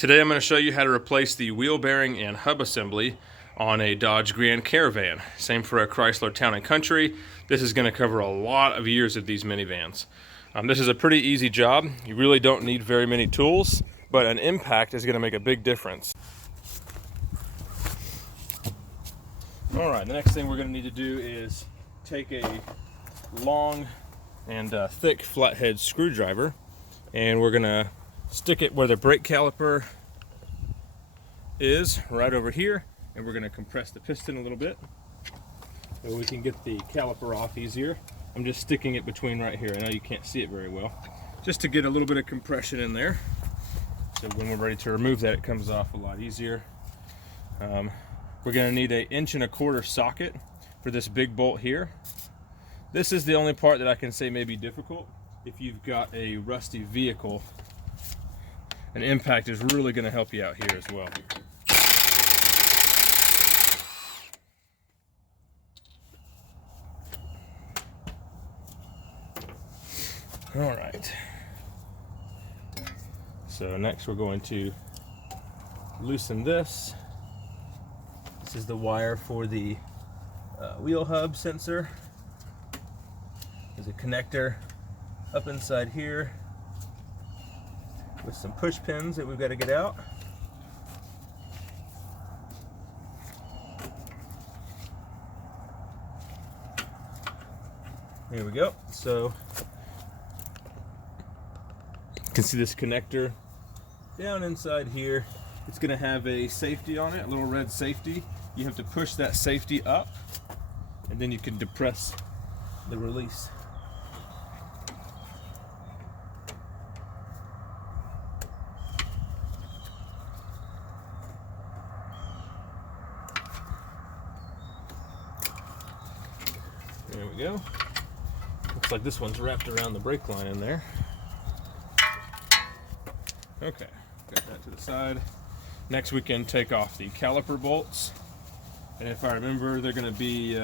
Today I'm going to show you how to replace the wheel bearing and hub assembly on a Dodge Caravan. Same for a Chrysler Town Country. This is going to cover a lot of years of these minivans. This is a pretty easy job. You really don't need very many tools, but an impact is going to make a big difference. Alright, the next thing we're going to need to do is take a long and thick flathead screwdriver, and we're going to stick it where the brake caliper is, right over here, and we're going to compress the piston a little bit so we can get the caliper off easier. I'm just sticking it between right here. I know you can't see it very well, just to get a little bit of compression in there, so when we're ready to remove that, it comes off a lot easier. We're going to need an 1.25 inch socket for this big bolt here. This is the only part that I can say may be difficult. If you've got a rusty vehicle, an impact is really going to help you out here as well. All right. So next we're going to loosen this. This is the wire for the wheel hub sensor. There's a connector up inside here with some push pins that we've got to get out. There we go. So you can see this connector down inside here. It's going to have a safety on it, a little red safety. You have to push that safety up, and then you can depress the release. There we go. Looks like this one's wrapped around the brake line in there. Okay, got that to the side. Next we can take off the caliper bolts. And if I remember, they're going to be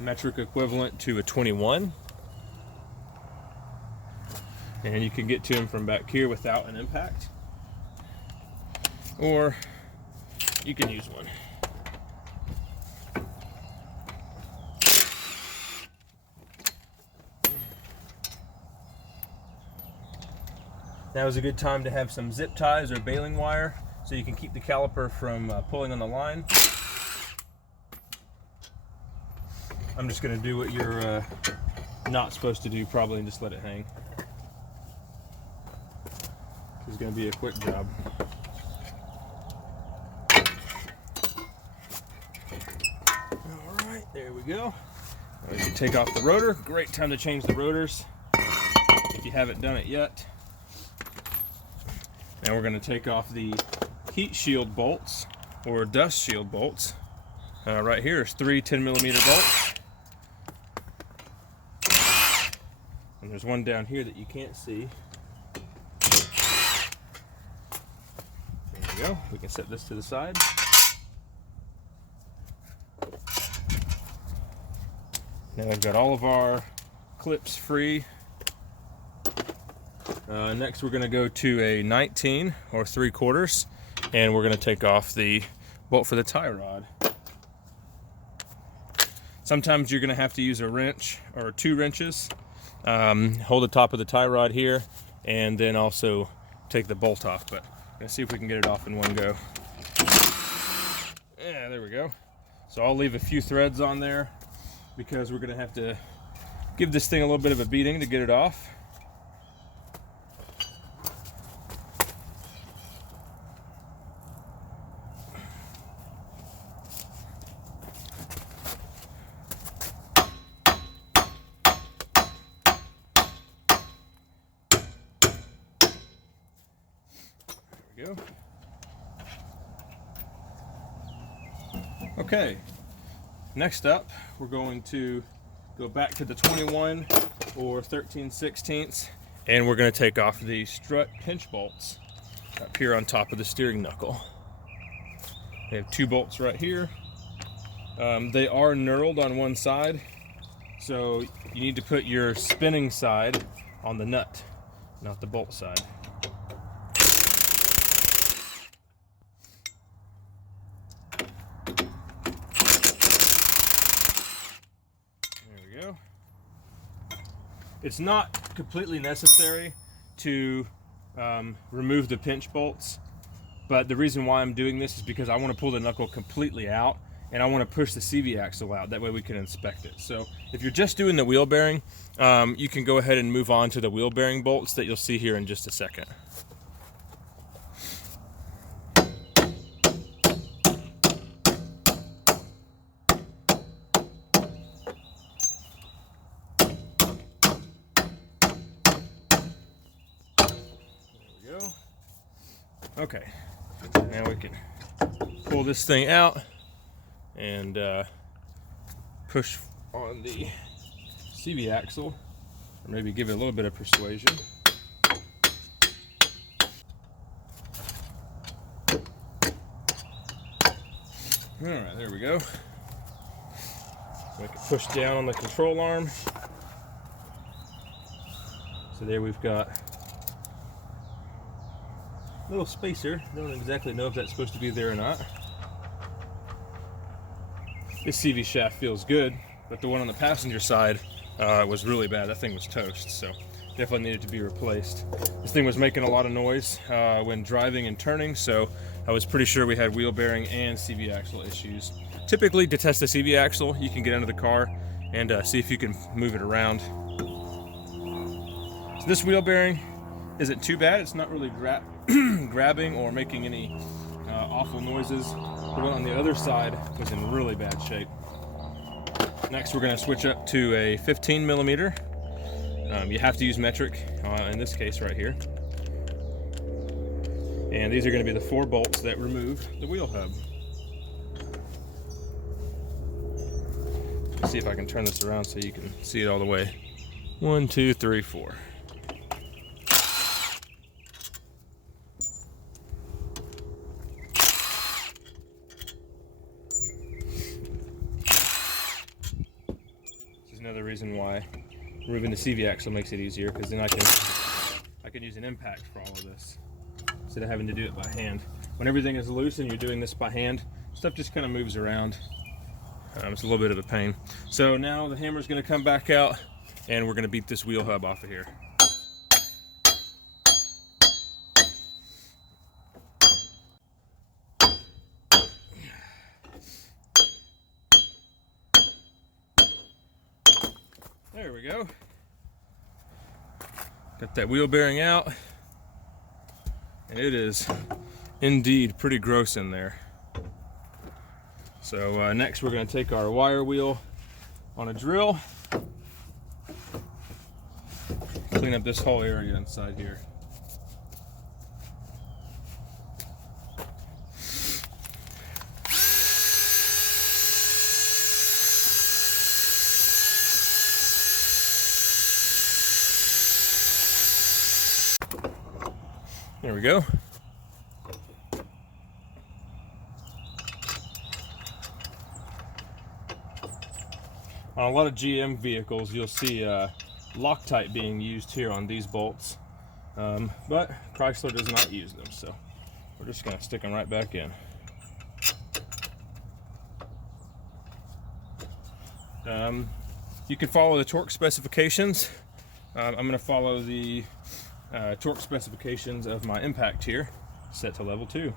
metric equivalent to a 21. And you can get to them from back here without an impact. Or you can use one. Now is a good time to have some zip ties or baling wire so you can keep the caliper from pulling on the line. I'm just going to do what you're not supposed to do probably and just let it hang. This is going to be a quick job. Alright, there we go. Now we can take off the rotor. Great time to change the rotors if you haven't done it yet. Now we're going to take off the heat shield bolts or dust shield bolts. Right here is 3 10mm bolts. And there's one down here that you can't see. There we go. We can set this to the side. Now I've got all of our clips free. Next we're going to go to a 19 or 3/4, and we're going to take off the bolt for the tie rod. Sometimes you're going to have to use a wrench or 2 wrenches. Hold the top of the tie rod here and then also take the bolt off, but let's see if we can get it off in one go. Yeah, there we go. So I'll leave a few threads on there because we're going to have to give this thing a little bit of a beating to get it off. Go. Okay, next up we're going to go back to the 21 or 13/16, and we're going to take off the strut pinch bolts up here on top of the steering knuckle. We have 2 bolts right here. They are knurled on one side, so you need to put your spinning side on the nut, not the bolt side. It's not completely necessary to remove the pinch bolts, but the reason why I'm doing this is because I want to pull the knuckle completely out, and I want to push the CV axle out. That way we can inspect it. So if you're just doing the wheel bearing, you can go ahead and move on to the wheel bearing bolts that you'll see here in just a second. There we go. Okay, now we can pull this thing out and push on the CV axle, or maybe give it a little bit of persuasion. All right, there we go. We can push down on the control arm. So there we've got a little spacer. Don't exactly know if that's supposed to be there or not. This CV shaft feels good, but the one on the passenger side was really bad. That thing was toast, so definitely needed to be replaced. This thing was making a lot of noise when driving and turning, so I was pretty sure we had wheel bearing and CV axle issues. Typically, to test the CV axle, you can get under the car and see if you can move it around. So this wheel bearing isn't too bad. It's not really grabbing or making any awful noises. The one on the other side was in really bad shape. Next, we're going to switch up to a 15 millimeter. You have to use metric in this case right here. And these are going to be the 4 bolts that remove the wheel hub. Let's see if I can turn this around so you can see it all the way. 1, 2, 3, 4. Another reason why removing the CV axle makes it easier, because then I can use an impact for all of this instead of having to do it by hand. When everything is loose and you're doing this by hand, stuff just kind of moves around. It's a little bit of a pain. So now the hammer's going to come back out and we're going to beat this wheel hub off of here. There we go. Got that wheel bearing out, and it is indeed pretty gross in there. So next we're going to take our wire wheel on a drill, clean up this whole area inside here. There we go. On a lot of GM vehicles, you'll see Loctite being used here on these bolts, but Chrysler does not use them, so we're just going to stick them right back in. You can follow the torque specifications. I'm going to follow the torque specifications of my impact here, set to level 2.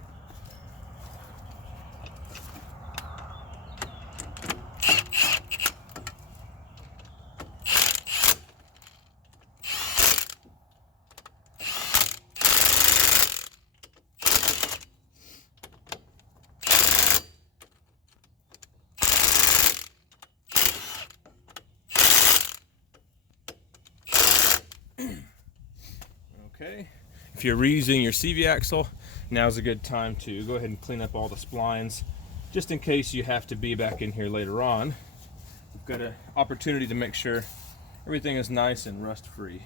Okay, if you're reusing your CV axle, now's a good time to go ahead and clean up all the splines, just in case you have to be back in here later on. We've got an opportunity to make sure everything is nice and rust free.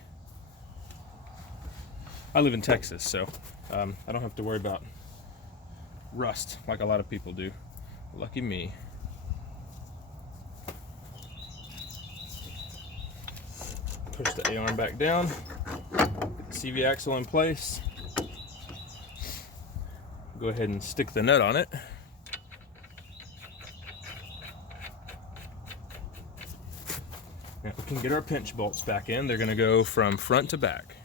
I live in Texas, so I don't have to worry about rust like a lot of people do. Lucky me. Push the A-arm back down, get the CV axle in place. Go ahead and stick the nut on it. Now we can get our pinch bolts back in. They're going to go from front to back.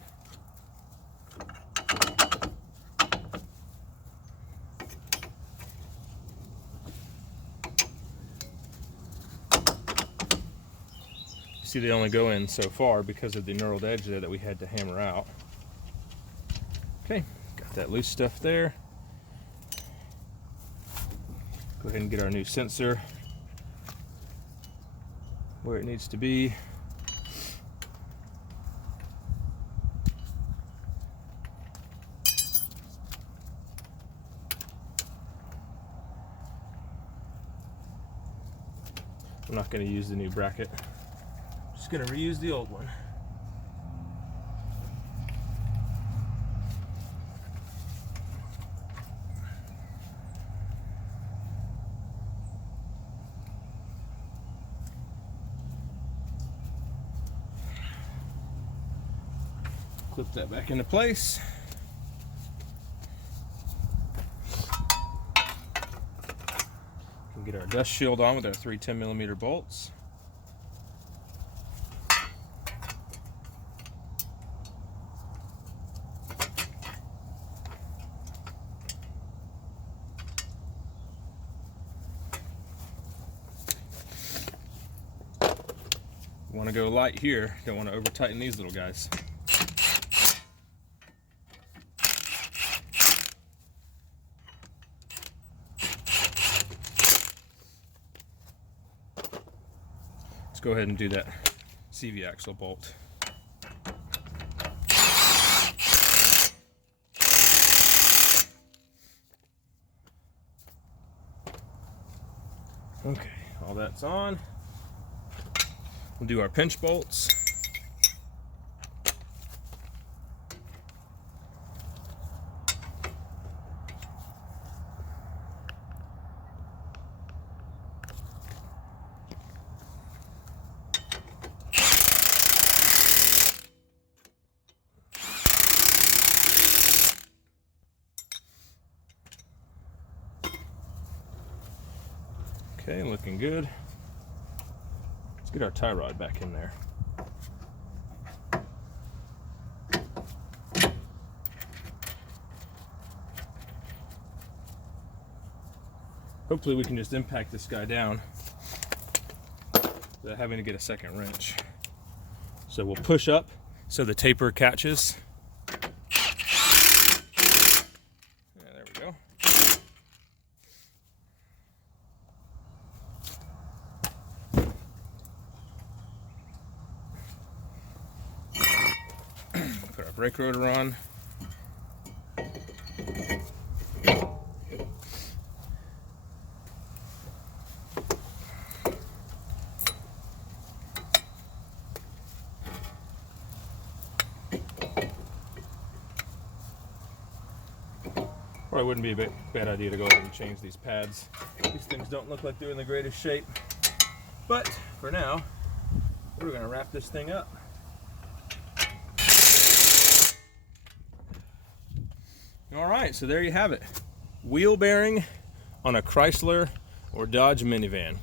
See, they only go in so far because of the knurled edge there that we had to hammer out. Okay, got that loose stuff there. Go ahead and get our new sensor where it needs to be. I'm not going to use the new bracket. Just going to reuse the old one. Clip that back into place. We can get our dust shield on with our 3 10mm bolts. Want to go light here, don't want to over tighten these little guys. Let's go ahead and do that CV axle bolt. Okay, all that's on. We'll do our pinch bolts. Okay, looking good. Let's get our tie rod back in there. Hopefully we can just impact this guy down without having to get a second wrench. So we'll push up so the taper catches. Yeah, there we go. Put our brake rotor on. Probably wouldn't be a bad idea to go ahead and change these pads. These things don't look like they're in the greatest shape. But for now, we're going to wrap this thing up. Alright, so there you have it. Wheel bearing on a Chrysler or Dodge minivan.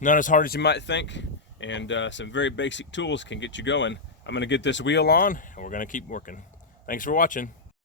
Not as hard as you might think, and some very basic tools can get you going. I'm going to get this wheel on, and we're going to keep working. Thanks for watching.